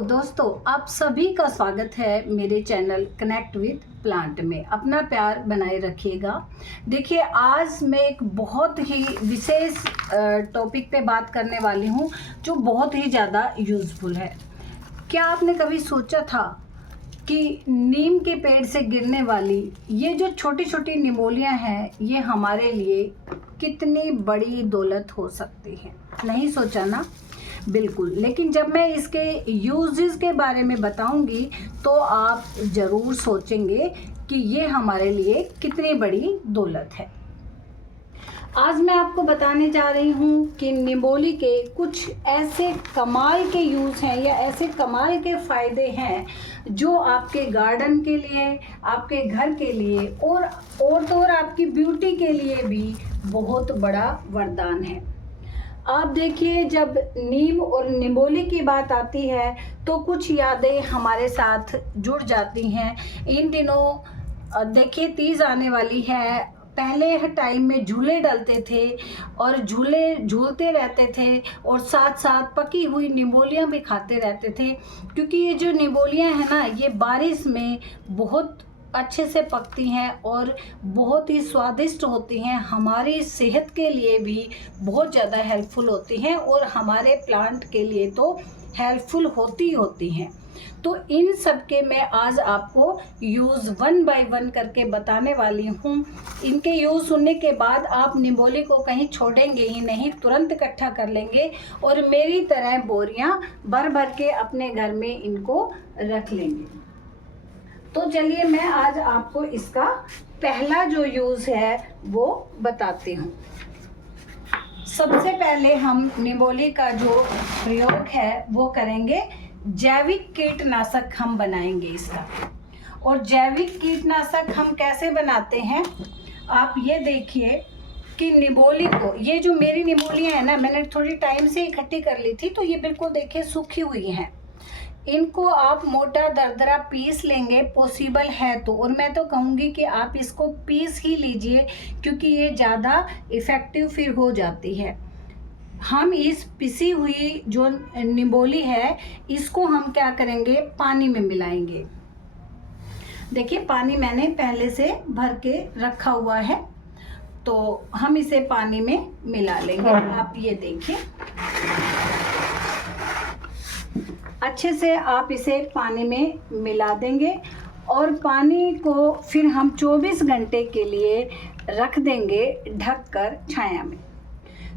दोस्तों, आप सभी का स्वागत है मेरे चैनल कनेक्ट विद प्लांट में। अपना प्यार बनाए रखिएगा। देखिए, आज मैं एक बहुत ही विशेष टॉपिक पे बात करने वाली हूँ जो बहुत ही ज़्यादा यूज़फुल है। क्या आपने कभी सोचा था कि नीम के पेड़ से गिरने वाली ये जो छोटी छोटी निमोलियाँ हैं, ये हमारे लिए कितनी बड़ी दौलत हो सकती है? नहीं सोचा ना? बिल्कुल। लेकिन जब मैं इसके यूजेस के बारे में बताऊंगी तो आप ज़रूर सोचेंगे कि ये हमारे लिए कितनी बड़ी दौलत है। आज मैं आपको बताने जा रही हूँ कि निमोली के कुछ ऐसे कमाल के यूज़ हैं या ऐसे कमाल के फ़ायदे हैं जो आपके गार्डन के लिए, आपके घर के लिए और आपकी ब्यूटी के लिए भी बहुत बड़ा वरदान है। आप देखिए, जब नीम और निमोली की बात आती है तो कुछ यादें हमारे साथ जुड़ जाती हैं। इन दिनों देखिए, तीज आने वाली है। पहले टाइम में झूले डलते थे और झूले झूलते रहते थे और साथ साथ पकी हुई निमोलियाँ भी खाते रहते थे, क्योंकि ये जो निमोलियाँ हैं ना, ये बारिश में बहुत अच्छे से पकती हैं और बहुत ही स्वादिष्ट होती हैं। हमारी सेहत के लिए भी बहुत ज़्यादा हेल्पफुल होती हैं और हमारे प्लांट के लिए तो हेल्पफुल होती हैं। तो इन सब के मैं आज आपको यूज़ 1 बाय 1 करके बताने वाली हूँ। इनके यूज़ सुनने के बाद आप निमोली को कहीं छोड़ेंगे ही नहीं, तुरंत इकट्ठा कर लेंगे और मेरी तरह बोरियाँ भर भर के अपने घर में इनको रख लेंगे। तो चलिए, मैं आज आपको इसका पहला जो यूज़ है वो बताती हूँ। सबसे पहले हम निमोली का जो प्रयोग है वो करेंगे, जैविक कीटनाशक हम बनाएंगे इसका। और जैविक कीटनाशक हम कैसे बनाते हैं, आप ये देखिए कि निमोली को, ये जो मेरी निमोलियाँ हैं ना, मैंने थोड़ी टाइम से इकट्ठी कर ली थी, तो ये बिल्कुल देखिए सूखी हुई हैं। इनको आप मोटा दरदरा पीस लेंगे, पॉसिबल है तो। और मैं तो कहूँगी कि आप इसको पीस ही लीजिए, क्योंकि ये ज़्यादा इफ़ेक्टिव फिर हो जाती है। हम इस पिसी हुई जो निमोली है, इसको हम क्या करेंगे, पानी में मिलाएंगे। देखिए, पानी मैंने पहले से भर के रखा हुआ है, तो हम इसे पानी में मिला लेंगे। आप ये देखिए, अच्छे से आप इसे पानी में मिला देंगे और पानी को फिर हम 24 घंटे के लिए रख देंगे ढककर छाया में।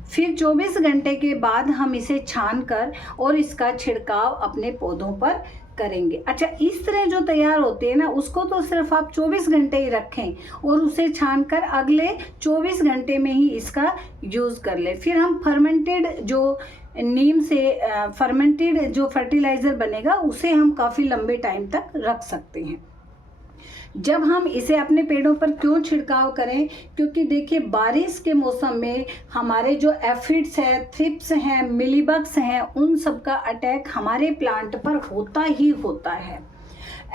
फिर 24 घंटे के बाद हम इसे छानकर और इसका छिड़काव अपने पौधों पर करेंगे। अच्छा, इस तरह जो तैयार होते हैं ना, उसको तो सिर्फ आप 24 घंटे ही रखें और उसे छानकर अगले 24 घंटे में ही इसका यूज़ कर लें। फिर हम फर्मेंटेड जो नीम से फर्मेंटेड जो फर्टिलाइज़र बनेगा, उसे हम काफ़ी लंबे टाइम तक रख सकते हैं। जब हम इसे अपने पेड़ों पर क्यों छिड़काव करें, क्योंकि देखिए, बारिश के मौसम में हमारे जो एफिड्स हैं, थ्रिप्स हैं, मिलीबग्स हैं, उन सब का अटैक हमारे प्लांट पर होता ही होता है।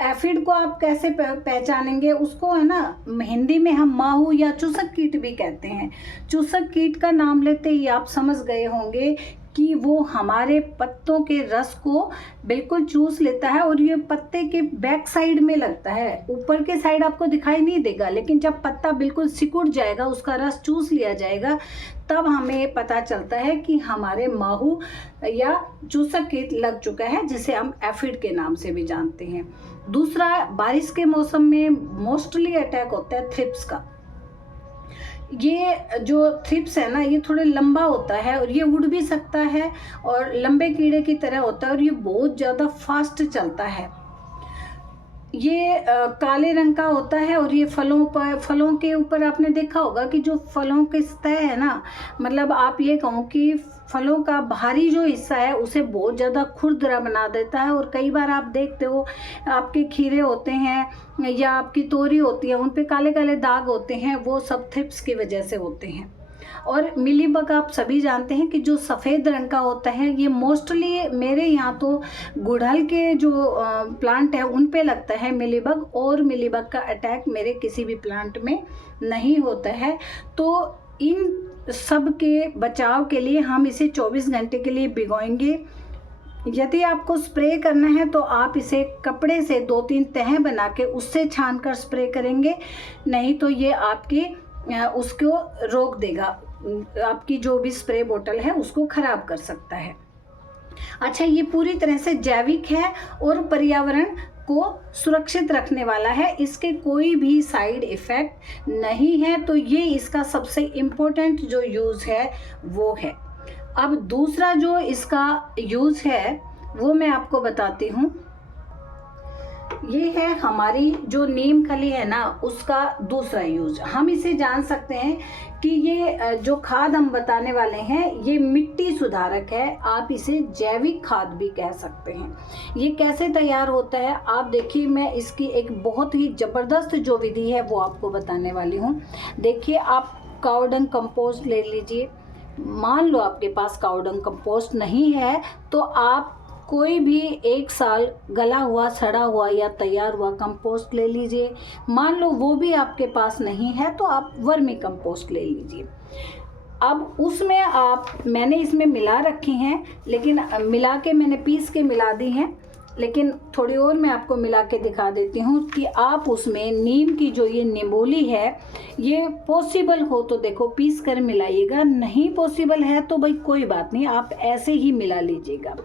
एफिड को आप कैसे पहचानेंगे? उसको है ना, हिंदी में हम माहू या चूसक कीट भी कहते हैं। चूसक कीट का नाम लेते ही आप समझ गए होंगे कि वो हमारे पत्तों के रस को बिल्कुल चूस लेता है और ये पत्ते के बैक साइड में लगता है। ऊपर के साइड आपको दिखाई नहीं देगा, लेकिन जब पत्ता बिल्कुल सिकुड़ जाएगा, उसका रस चूस लिया जाएगा, तब हमें पता चलता है कि हमारे माहू या चूसक कीट लग चुका है, जिसे हम एफिड के नाम से भी जानते हैं। दूसरा, बारिश के मौसम में मोस्टली अटैक होता है थ्रिप्स का। ये जो थ्रिप्स है ना, ये थोड़े लंबा होता है और ये उड़ भी सकता है और लंबे कीड़े की तरह होता है और ये बहुत ज़्यादा फास्ट चलता है। ये काले रंग का होता है और ये फलों के ऊपर आपने देखा होगा कि जो फलों के सतह है ना, मतलब आप ये कहो कि फलों का बाहरी जो हिस्सा है उसे बहुत ज़्यादा खुरदरा बना देता है। और कई बार आप देखते हो, आपके खीरे होते हैं या आपकी तोरी होती है, उन पे काले काले दाग होते हैं, वो सब थ्रिप्स की वजह से होते हैं। और मिलीबग आप सभी जानते हैं कि जो सफ़ेद रंग का होता है, ये मोस्टली मेरे यहाँ तो गुड़हल के जो प्लांट है उन पे लगता है मिलीबग, और मिलीबग का अटैक मेरे किसी भी प्लांट में नहीं होता है। तो इन सब के बचाव के लिए हम इसे 24 घंटे के लिए भिगोएंगे यदि आपको स्प्रे करना है तो आप इसे कपड़े से 2-3 तह बना के उससे छान कर स्प्रे करेंगे, नहीं तो ये आपकी उसको रोक देगा, आपकी जो भी स्प्रे बोतल है उसको ख़राब कर सकता है। अच्छा, ये पूरी तरह से जैविक है और पर्यावरण को सुरक्षित रखने वाला है, इसके कोई भी साइड इफ़ेक्ट नहीं है, तो ये इसका सबसे इम्पोर्टेंट जो यूज़ है वो है। अब दूसरा जो इसका यूज़ है वो मैं आपको बताती हूँ। ये है हमारी जो नीम खली है ना, उसका दूसरा यूज। हम इसे जान सकते हैं कि ये जो खाद हम बताने वाले हैं ये मिट्टी सुधारक है, आप इसे जैविक खाद भी कह सकते हैं। ये कैसे तैयार होता है आप देखिए, मैं इसकी एक बहुत ही ज़बरदस्त जो विधि है वो आपको बताने वाली हूँ। देखिए, आप काऊ डंग कंपोस्ट ले लीजिए। मान लो आपके पास काऊ डंग कंपोस्ट नहीं है तो आप कोई भी 1 साल गला हुआ, सड़ा हुआ या तैयार हुआ कंपोस्ट ले लीजिए। मान लो वो भी आपके पास नहीं है तो आप वर्मी कंपोस्ट ले लीजिए। अब उसमें मैंने इसमें मिला रखी हैं, लेकिन मिला के मैंने पीस के मिला दी हैं, लेकिन थोड़ी और मैं आपको मिला के दिखा देती हूँ कि आप उसमें नीम की जो ये निबोली है, ये पॉसिबल हो तो देखो पीस कर मिलाइएगा, नहीं पॉसिबल है तो भाई कोई बात नहीं, आप ऐसे ही मिला लीजिएगा।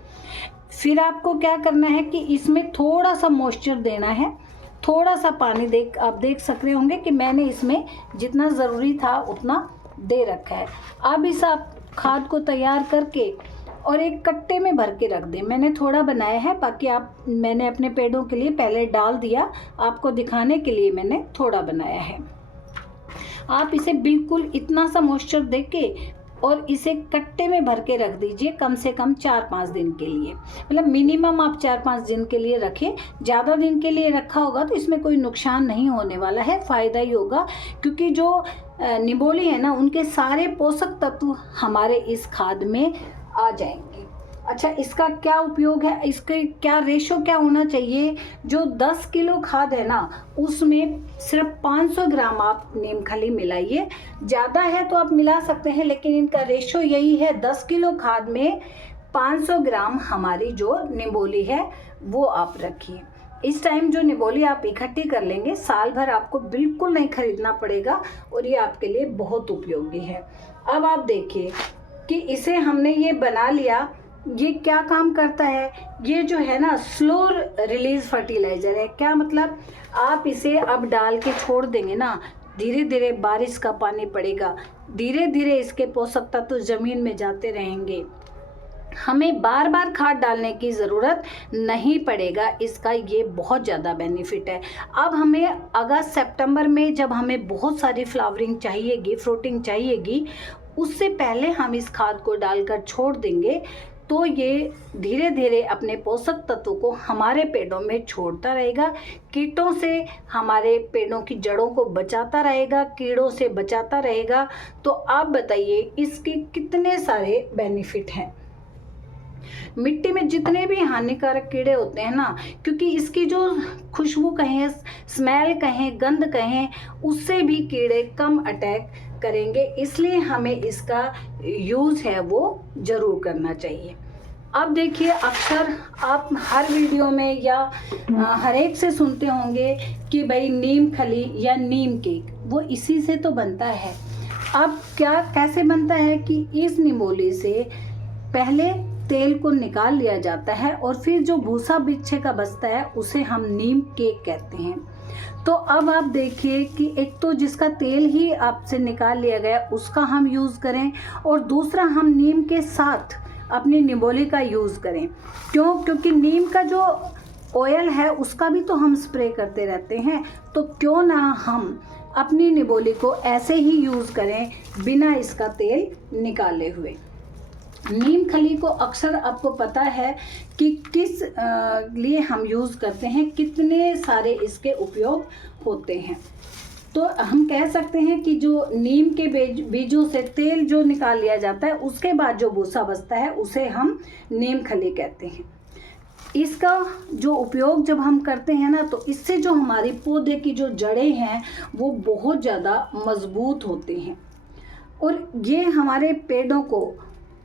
फिर आपको क्या करना है कि इसमें थोड़ा सा मॉइस्चर देना है, थोड़ा सा पानी आप देख सक रहे होंगे कि मैंने इसमें जितना ज़रूरी था उतना दे रखा है। अब इस आप खाद को तैयार करके और एक कट्टे में भर के रख दें। मैंने थोड़ा बनाया है, बाकी मैंने अपने पेड़ों के लिए पहले डाल दिया, आपको दिखाने के लिए मैंने थोड़ा बनाया है। आप इसे बिल्कुल इतना सा मॉइस्चर दे के और इसे कट्टे में भर के रख दीजिए कम से कम 4-5 दिन के लिए, मतलब मिनिमम आप 4-5 दिन के लिए रखें। ज़्यादा दिन के लिए रखा होगा तो इसमें कोई नुकसान नहीं होने वाला है, फ़ायदा ही होगा, क्योंकि जो निबोली है ना उनके सारे पोषक तत्व हमारे इस खाद में आ जाएंगे। अच्छा, इसका क्या उपयोग है, इसके क्या रेशो क्या होना चाहिए? जो 10 किलो खाद है ना उसमें सिर्फ 500 ग्राम आप नीम खली मिलाइए। ज़्यादा है तो आप मिला सकते हैं, लेकिन इनका रेशो यही है, 10 किलो खाद में 500 ग्राम हमारी जो निबोली है वो आप रखिए। इस टाइम जो निबोली आप इकट्ठी कर लेंगे, साल भर आपको बिल्कुल नहीं खरीदना पड़ेगा और ये आपके लिए बहुत उपयोगी है। अब आप देखिए कि इसे हमने ये बना लिया, ये क्या काम करता है? ये जो है ना स्लो रिलीज फर्टिलाइज़र है। क्या मतलब? आप इसे अब डाल के छोड़ देंगे ना, धीरे धीरे बारिश का पानी पड़ेगा, धीरे धीरे इसके पोषक तत्व ज़मीन में जाते रहेंगे, हमें बार बार खाद डालने की ज़रूरत नहीं पड़ेगा। इसका ये बहुत ज़्यादा बेनिफिट है। अब हमें अगस्त सितंबर में जब हमें बहुत सारी फ्लावरिंग चाहिएगी, फ्रूटिंग चाहिएगी, उससे पहले हम इस खाद को डालकर छोड़ देंगे तो ये धीरे धीरे अपने पोषक तत्वों को हमारे पेड़ों में छोड़ता रहेगा, कीटों से हमारे पेड़ों की जड़ों को बचाता रहेगा, कीड़ों से बचाता रहेगा। तो आप बताइए इसके कितने सारे बेनिफिट हैं। मिट्टी में जितने भी हानिकारक कीड़े होते हैं ना, क्योंकि इसकी जो खुशबू कहें, स्मेल कहें, गंध कहें, उससे भी कीड़े कम अटैक करेंगे, इसलिए हमें इसका यूज़ है वो ज़रूर करना चाहिए। अब देखिए, अक्सर आप हर वीडियो में या हर एक से सुनते होंगे कि भाई नीम खली या नीम केक, वो इसी से तो बनता है। अब कैसे बनता है कि इस निबोली से पहले तेल को निकाल लिया जाता है और फिर जो भूसा बिच्छे का बचता है उसे हम नीम केक कहते हैं। तो अब आप देखिए कि एक तो जिसका तेल ही आपसे निकाल लिया गया उसका हम यूज़ करें, और दूसरा हम नीम के साथ अपनी निबोली का यूज़ करें। क्योंकि नीम का जो ऑयल है उसका भी तो हम स्प्रे करते रहते हैं, तो क्यों ना हम अपनी निबोली को ऐसे ही यूज़ करें बिना इसका तेल निकाले हुए। नीम खली को अक्सर आपको पता है कि किस लिए हम यूज़ करते हैं, कितने सारे इसके उपयोग होते हैं। तो हम कह सकते हैं कि जो नीम के बीजों से तेल जो निकाल लिया जाता है, उसके बाद जो भूसा बचता है उसे हम नीम खली कहते हैं। इसका जो उपयोग जब हम करते हैं ना, तो इससे जो हमारी पौधे की जो जड़ें हैं वो बहुत ज़्यादा मजबूत होती हैं और ये हमारे पेड़ों को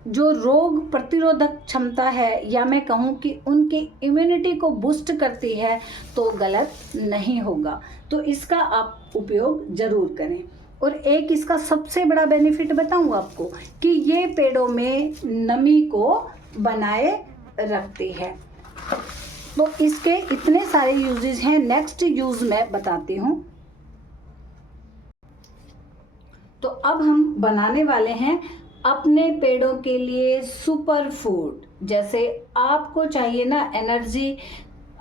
जो रोग प्रतिरोधक क्षमता है, या मैं कहूँ कि उनकी इम्यूनिटी को बूस्ट करती है, तो गलत नहीं होगा। तो इसका आप उपयोग ज़रूर करें। और एक इसका सबसे बड़ा बेनिफिट बताऊँ आपको कि ये पेड़ों में नमी को बनाए रखती है। तो इसके इतने सारे यूजेस हैं। नेक्स्ट यूज़ मैं बताती हूँ। तो अब हम बनाने वाले हैं अपने पेड़ों के लिए सुपर फूड। जैसे आपको चाहिए ना एनर्जी,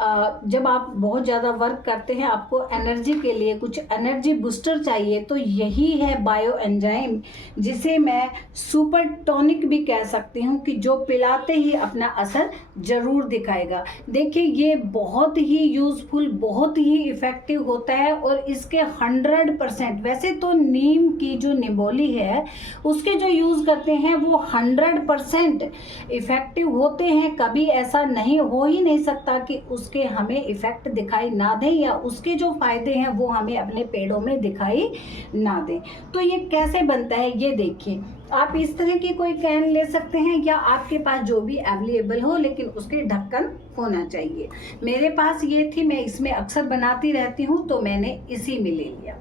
जब आप बहुत ज़्यादा वर्क करते हैं, आपको एनर्जी के लिए कुछ एनर्जी बूस्टर चाहिए, तो यही है बायो एंजाइम, जिसे मैं सुपर टॉनिक भी कह सकती हूँ, कि जो पिलाते ही अपना असर ज़रूर दिखाएगा। देखिए ये बहुत ही यूज़फुल, बहुत ही इफ़ेक्टिव होता है। और इसके 100%, वैसे तो नीम की जो निबोली है उसके जो यूज़ करते हैं वो 100% इफ़ेक्टिव होते हैं। कभी ऐसा नहीं हो ही नहीं सकता कि उसके हमें इफ़ेक्ट दिखाई ना दें, या उसके जो फ़ायदे हैं वो हमें अपने पेड़ों में दिखाई ना दें। तो ये कैसे बनता है ये देखिए। आप इस तरह की कोई कैन ले सकते हैं, या आपके पास जो भी अवेलेबल हो, लेकिन उसके ढक्कन होना चाहिए। मेरे पास ये थी, मैं इसमें अक्सर बनाती रहती हूँ, तो मैंने इसी में ले लिया।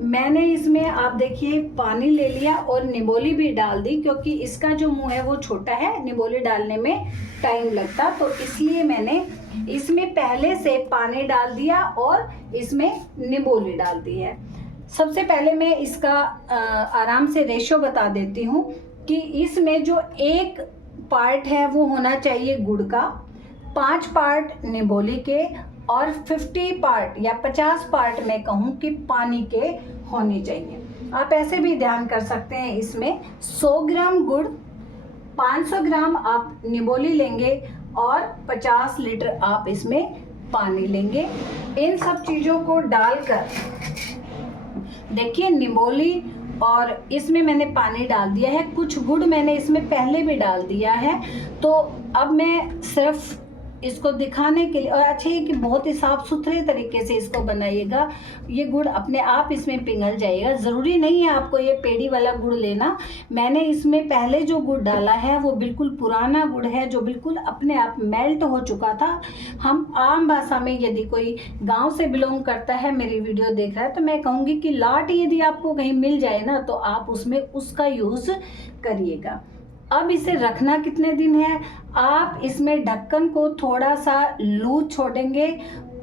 मैंने इसमें आप देखिए पानी ले लिया और निबोली भी डाल दी, क्योंकि इसका जो मुंह है वो छोटा है, निबोली डालने में टाइम लगता, तो इसलिए मैंने इसमें पहले से पानी डाल दिया और इसमें निबोली डाल दी है। सबसे पहले मैं इसका आराम से रेशो बता देती हूँ कि इसमें जो 1 पार्ट है वो होना चाहिए गुड़ का, 5 पार्ट निबोली के, और 50 पार्ट या 50 पार्ट मैं कहूँ कि पानी के होने चाहिए। आप ऐसे भी ध्यान कर सकते हैं। इसमें 100 ग्राम गुड़, 500 ग्राम आप निबोली लेंगे और 50 लीटर आप इसमें पानी लेंगे। इन सब चीज़ों को डालकर देखिए, निबोली और इसमें मैंने पानी डाल दिया है, कुछ गुड़ मैंने इसमें पहले भी डाल दिया है। तो अब मैं सिर्फ इसको दिखाने के लिए, और अच्छा है कि बहुत ही साफ सुथरे तरीके से इसको बनाइएगा। ये गुड़ अपने आप इसमें पिघल जाएगा, ज़रूरी नहीं है आपको ये पेड़ी वाला गुड़ लेना। मैंने इसमें पहले जो गुड़ डाला है वो बिल्कुल पुराना गुड़ है, जो बिल्कुल अपने आप मेल्ट हो चुका था। हम आम भाषा में, यदि कोई गाँव से बिलोंग करता है, मेरी वीडियो देख रहा है, तो मैं कहूँगी कि लाट यदि आपको कहीं मिल जाए ना, तो आप उसमें उसका यूज़ करिएगा। अब इसे रखना कितने दिन है, आप इसमें ढक्कन को थोड़ा सा लूज छोड़ेंगे।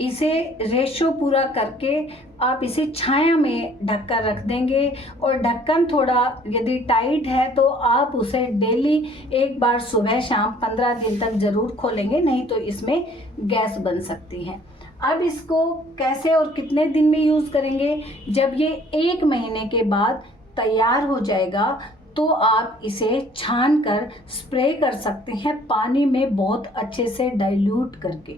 इसे रेशो पूरा करके आप इसे छाया में ढककर रख देंगे। और ढक्कन थोड़ा यदि टाइट है तो आप उसे डेली एक बार सुबह शाम 15 दिन तक ज़रूर खोलेंगे, नहीं तो इसमें गैस बन सकती है। अब इसको कैसे और कितने दिन में यूज़ करेंगे, जब ये 1 महीने के बाद तैयार हो जाएगा तो आप इसे छान कर स्प्रे कर सकते हैं, पानी में बहुत अच्छे से डाइल्यूट करके।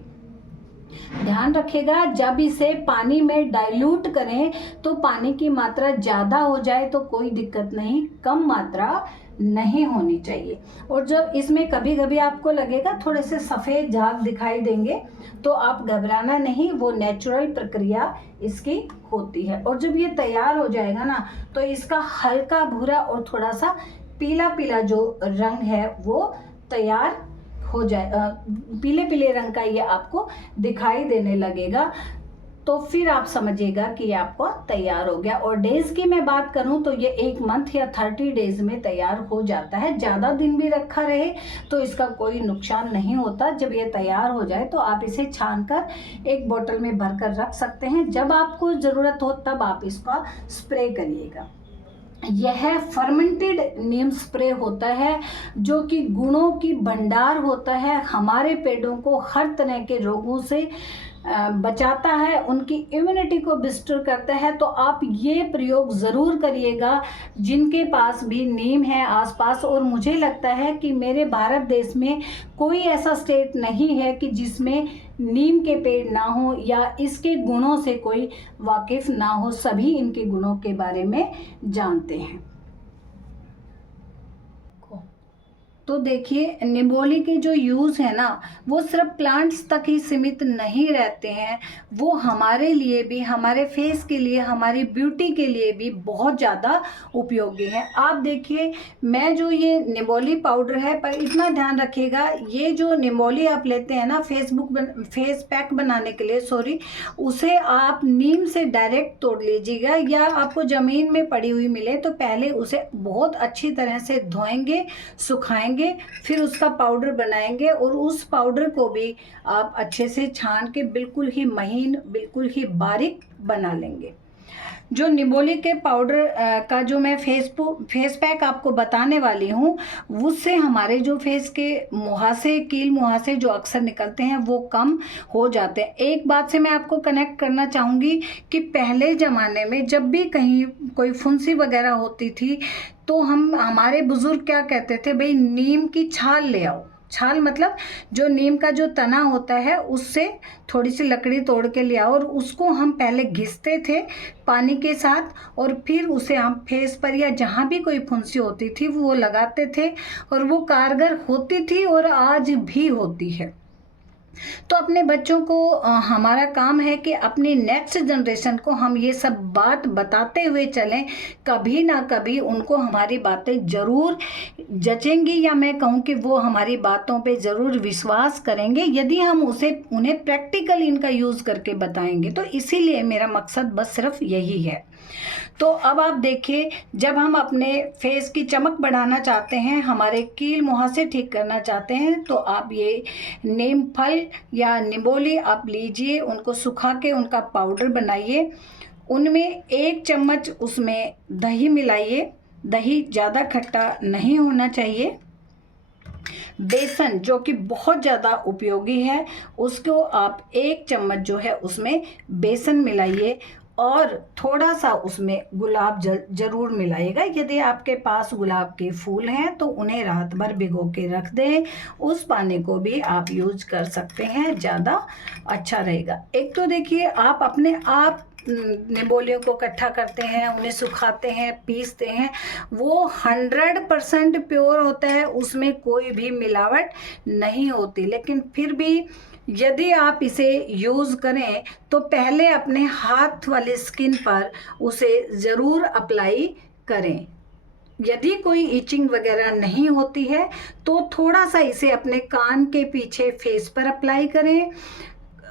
ध्यान रखिएगा, जब इसे पानी में डाइल्यूट करें तो पानी की मात्रा ज़्यादा हो जाए तो कोई दिक्कत नहीं, कम मात्रा नहीं होनी चाहिए। और जब इसमें कभी कभी आपको लगेगा थोड़े से सफ़ेद झाग दिखाई देंगे, तो आप घबराना नहीं, वो नेचुरल प्रक्रिया इसकी होती है। और जब ये तैयार हो जाएगा ना, तो इसका हल्का भूरा और थोड़ा सा पीला पीला जो रंग है वो तैयार हो जाए, पीले पीले रंग का ये आपको दिखाई देने लगेगा, तो फिर आप समझिएगा कि ये आपको तैयार हो गया। और डेज़ की मैं बात करूं तो ये 1 मंथ या 30 डेज़ में तैयार हो जाता है। ज़्यादा दिन भी रखा रहे तो इसका कोई नुकसान नहीं होता। जब ये तैयार हो जाए तो आप इसे छानकर एक बोतल में भरकर रख सकते हैं, जब आपको ज़रूरत हो तब आप इसका स्प्रे करिएगा। यह फर्मेंटेड नीम स्प्रे होता है, जो कि गुणों की भंडार होता है, हमारे पेड़ों को हर तरह के रोगों से बचाता है, उनकी इम्यूनिटी को बूस्ट करता है। तो आप ये प्रयोग ज़रूर करिएगा जिनके पास भी नीम है आसपास। और मुझे लगता है कि मेरे भारत देश में कोई ऐसा स्टेट नहीं है कि जिसमें नीम के पेड़ ना हो या इसके गुणों से कोई वाकिफ़ ना हो, सभी इनके गुणों के बारे में जानते हैं। तो देखिए निम्बोली के जो यूज़ है ना वो सिर्फ प्लांट्स तक ही सीमित नहीं रहते हैं, वो हमारे लिए भी, हमारे फेस के लिए, हमारी ब्यूटी के लिए भी बहुत ज़्यादा उपयोगी है। आप देखिए मैं जो ये निम्बोली पाउडर है, पर इतना ध्यान रखिएगा ये जो निम्बोली आप लेते हैं ना फेस पैक बनाने के लिए, सॉरी, उसे आप नीम से डायरेक्ट तोड़ लीजिएगा, या आपको ज़मीन में पड़ी हुई मिले तो पहले उसे बहुत अच्छी तरह से धोएंगे, सुखाएंगे, फिर उसका पाउडर बनाएंगे और उस पाउडर को भी आप अच्छे से छान के बिल्कुल ही महीन, बिल्कुल ही बारीक बना लेंगे। जो निम्बोली के पाउडर का जो मैं फेस पैक आपको बताने वाली हूँ, उससे हमारे जो फेस के मुहासे, कील मुहासे जो अक्सर निकलते हैं वो कम हो जाते हैं। एक बात से मैं आपको कनेक्ट करना चाहूँगी कि पहले ज़माने में जब भी कहीं कोई फुंसी वगैरह होती थी तो हमारे बुज़ुर्ग क्या कहते थे, भाई नीम की छाल ले आओ। छाल मतलब जो नीम का जो तना होता है उससे थोड़ी सी लकड़ी तोड़ के ले आओ और उसको हम पहले घिसते थे पानी के साथ, और फिर उसे हम फेस पर या जहाँ भी कोई फुंसी होती थी वो लगाते थे, और वो कारगर होती थी और आज भी होती है। तो अपने बच्चों को हमारा काम है कि अपनी नेक्स्ट जनरेशन को हम ये सब बात बताते हुए चलें, कभी ना कभी उनको हमारी बातें ज़रूर जचेंगी, या मैं कहूँ कि वो हमारी बातों पे ज़रूर विश्वास करेंगे यदि हम उन्हें प्रैक्टिकल इनका यूज़ करके बताएंगे। तो इसीलिए मेरा मकसद बस सिर्फ यही है। तो अब आप देखिए, जब हम अपने फेस की चमक बढ़ाना चाहते हैं, हमारे कील मुहासे ठीक करना चाहते हैं, तो आप ये नीम फल या निम्बोली आप लीजिए, उनको सुखा के उनका पाउडर बनाइए, उनमें 1 चम्मच उसमें दही मिलाइए, दही ज़्यादा खट्टा नहीं होना चाहिए। बेसन जो कि बहुत ज़्यादा उपयोगी है, उसको आप 1 चम्मच जो है उसमें बेसन मिलाइए, और थोड़ा सा उसमें गुलाब जल ज़रूर मिलाइएगा। यदि आपके पास गुलाब के फूल हैं तो उन्हें रात भर भिगो के रख दें, उस पानी को भी आप यूज कर सकते हैं, ज़्यादा अच्छा रहेगा। एक तो देखिए आप अपने आप निम्बोलियों को इकट्ठा करते हैं, उन्हें सुखाते हैं, पीसते हैं, वो 100% प्योर होता है, उसमें कोई भी मिलावट नहीं होती। लेकिन फिर भी यदि आप इसे यूज़ करें तो पहले अपने हाथ वाले स्किन पर उसे ज़रूर अप्लाई करें। यदि कोई इचिंग वगैरह नहीं होती है तो थोड़ा सा इसे अपने कान के पीछे फेस पर अप्लाई करें,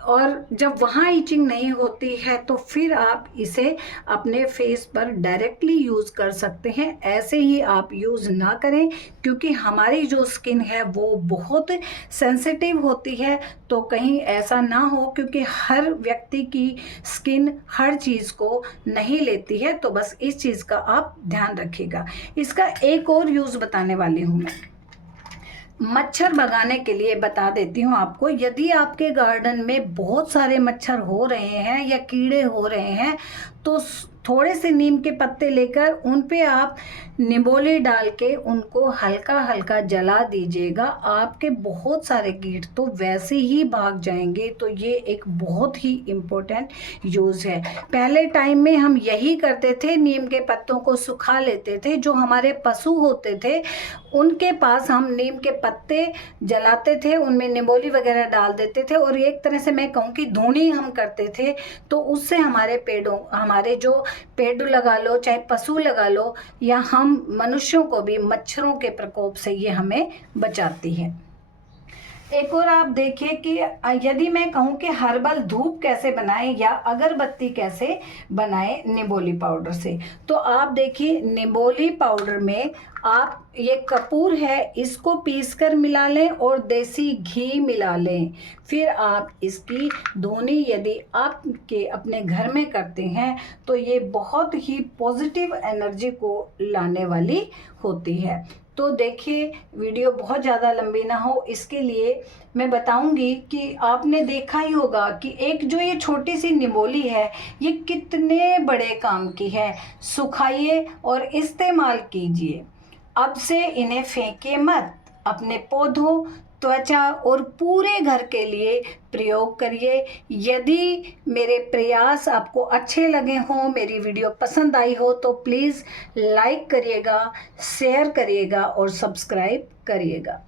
और जब वहाँ इचिंग नहीं होती है तो फिर आप इसे अपने फेस पर डायरेक्टली यूज़ कर सकते हैं। ऐसे ही आप यूज़ ना करें, क्योंकि हमारी जो स्किन है वो बहुत सेंसिटिव होती है, तो कहीं ऐसा ना हो, क्योंकि हर व्यक्ति की स्किन हर चीज़ को नहीं लेती है। तो बस इस चीज़ का आप ध्यान रखिएगा। इसका एक और यूज़ बताने वाली हूँ मैं, मच्छर भगाने के लिए बता देती हूँ आपको। यदि आपके गार्डन में बहुत सारे मच्छर हो रहे हैं या कीड़े हो रहे हैं तो थोड़े से नीम के पत्ते लेकर उन पे आप निम्बोली डाल के उनको हल्का हल्का जला दीजिएगा। आपके बहुत सारे कीट तो वैसे ही भाग जाएंगे। तो ये एक बहुत ही इम्पोर्टेंट यूज़ है। पहले टाइम में हम यही करते थे, नीम के पत्तों को सुखा लेते थे। जो हमारे पशु होते थे उनके पास हम नीम के पत्ते जलाते थे, उनमें निम्बोली वगैरह डाल देते थे, और एक तरह से मैं कहूँ कि धूनी हम करते थे। तो उससे हमारे जो पेड़ लगा लो, चाहे पशु लगा लो, या हम मनुष्यों को भी मच्छरों के प्रकोप से ये हमें बचाती है। एक और आप देखिए कि यदि मैं कहूँ कि हर्बल धूप कैसे बनाएं या अगरबत्ती कैसे बनाएं निम्बोली पाउडर से, तो आप देखिए निम्बोली पाउडर में आप ये कपूर है, इसको पीसकर मिला लें और देसी घी मिला लें। फिर आप इसकी धुनी यदि आपके अपने घर में करते हैं तो ये बहुत ही पॉजिटिव एनर्जी को लाने वाली होती है। तो देखिए वीडियो बहुत ज़्यादा लंबी ना हो इसके लिए मैं बताऊंगी कि आपने देखा ही होगा कि एक जो ये छोटी सी निम्बोली है ये कितने बड़े काम की है। सुखाइए और इस्तेमाल कीजिए। अब से इन्हें फेंके मत, अपने पौधों, त्वचा और पूरे घर के लिए प्रयोग करिए। यदि मेरे प्रयास आपको अच्छे लगे हों, मेरी वीडियो पसंद आई हो, तो प्लीज़ लाइक करिएगा, शेयर करिएगा और सब्सक्राइब करिएगा।